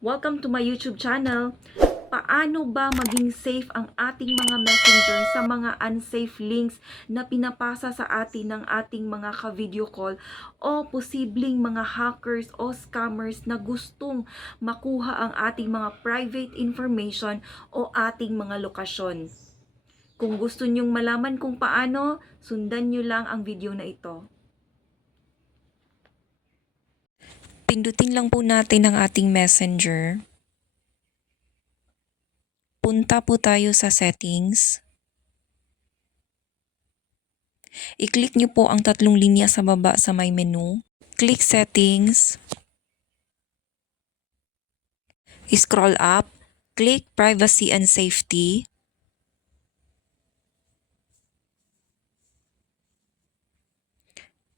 Welcome to my YouTube channel. Paano ba maging safe ang ating mga messenger sa mga unsafe links na pinapasa sa atin ng ating mga ka-video call o posibleng mga hackers o scammers na gustong makuha ang ating mga private information o ating mga lokasyon? Kung gusto nyong malaman kung paano, sundan nyo lang ang video na ito. Pindutin lang po natin ang ating messenger. Punta po tayo sa settings. I-click nyo po ang tatlong linya sa baba sa may menu. Click settings. I-scroll up. Click privacy and safety.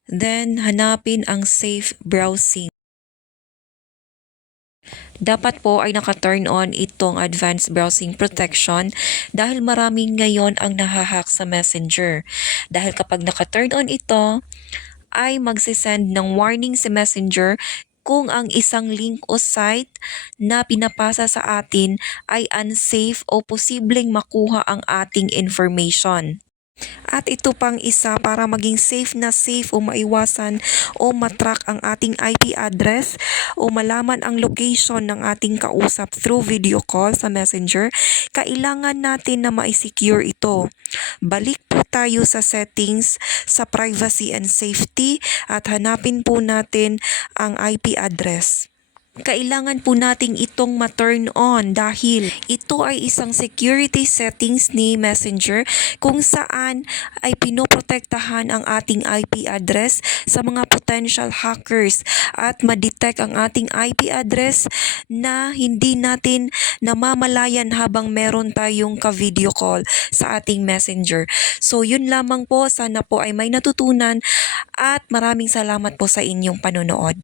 Then, hanapin ang safe browsing. Dapat po ay naka-turn on itong advanced browsing protection dahil maraming ngayon ang nahahack sa messenger. Dahil kapag naka-turn on ito, ay magsisend ng warning sa messenger kung ang isang link o site na pinapasa sa atin ay unsafe o posibleng makuha ang ating information. At ito pang isa para maging safe o maiwasan o matrack ang ating IP address o malaman ang location ng ating kausap through video call sa messenger, kailangan natin na ma-secure ito. Balik po tayo sa settings sa privacy and safety at hanapin po natin ang IP address. Kailangan po nating itong ma-turn on dahil ito ay isang security settings ni Messenger kung saan ay pinoprotektahan ang ating IP address sa mga potential hackers at ma-detect ang ating IP address na hindi natin namamalayan habang meron tayong ka-video call sa ating Messenger. So yun lamang po, sana po ay may natutunan at maraming salamat po sa inyong panonood.